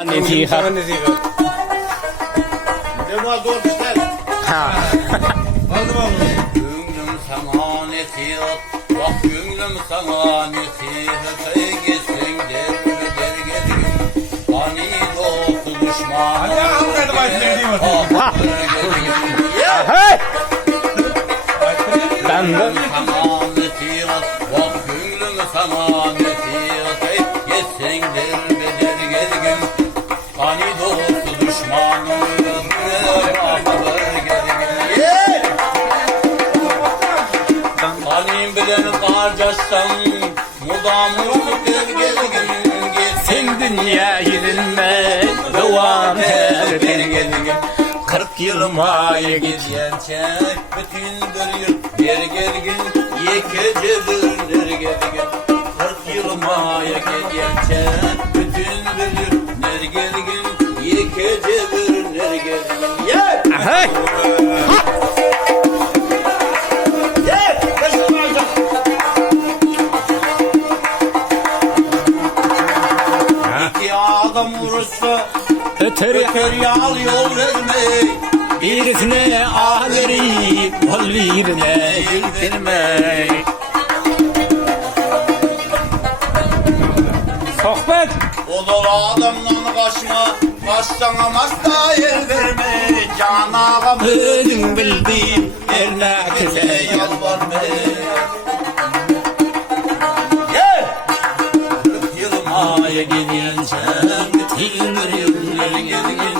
Nesihat. Ne var doğru işte. Ha. Hadi bakalım. Gönlüm sana nesihat. Bak gönlüm sana nesihat. Ey gitsin der gelin. Ani dostu düşman. Hadi bakalım hadi başlayalım. Hey! Ben de. Sana nesihat. Bak gönlüm sana nesihat. Ey gitsin der gelin. Ani dostu düşmanım. Halim bilen kardeşten mudamur gelgin Sen dünya yerinde devam et. gelgin 40 yılıma git. Gidiyence bütün bir yıl bir gelgin yekecedir gelgin 40 yılıma gidiyence bütün bir yıl ner gelgin yekecedir gelgin ye Hey! İki adam vurursa Öter öter yal yol verme birisine ah verip ol birine getirme. Sohbet. O dolu adamdan kaçma kaçsana masla yer verme Canağım Ödün bildim ernakile yalvarma Gel Yılmaya gidince bütün bir yıllar gelin